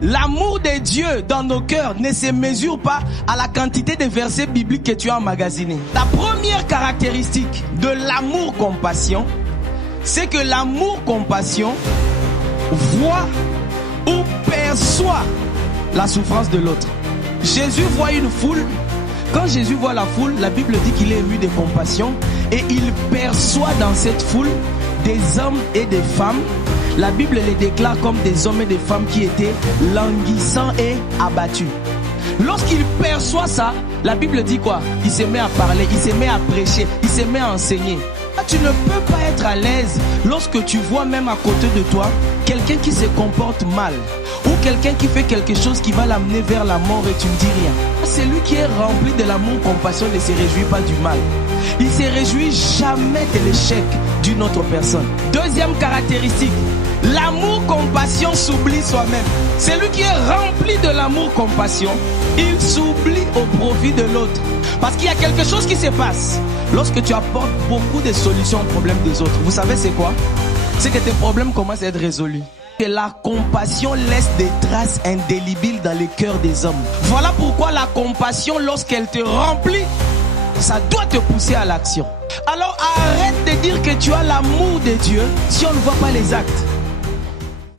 L'amour de Dieu dans nos cœurs ne se mesure pas à la quantité de versets bibliques que tu as emmagasinés. La première caractéristique de l'amour-compassion, c'est que l'amour-compassion voit ou perçoit la souffrance de l'autre. Jésus voit une foule. Quand Jésus voit la foule, la Bible dit qu'il est ému de compassion et il perçoit dans cette foule des hommes et des femmes. La Bible les déclare comme des hommes et des femmes qui étaient languissants et abattus. Lorsqu'il perçoit ça, la Bible dit quoi? Il se met à parler, il se met à prêcher, il se met à enseigner. Tu ne peux pas être à l'aise lorsque tu vois même à côté de toi quelqu'un qui se comporte mal ou quelqu'un qui fait quelque chose qui va l'amener vers la mort et tu ne dis rien. Celui qui est rempli de l'amour compassion ne se réjouit pas du mal. Il se réjouit jamais de l'échec d'une autre personne. Deuxième caractéristique, l'amour compassion s'oublie soi-même. Celui qui est rempli de l'amour compassion, il s'oublie au profit de l'autre. Parce qu'il y a quelque chose qui se passe lorsque tu apportes beaucoup de solutions aux problèmes des autres. Vous savez c'est quoi? C'est que tes problèmes commencent à être résolus. Et la compassion laisse des traces indélébiles dans les cœurs des hommes. Voilà pourquoi la compassion, lorsqu'elle te remplit, ça doit te pousser à l'action. Alors arrête de dire que tu as l'amour de Dieu si on ne voit pas les actes.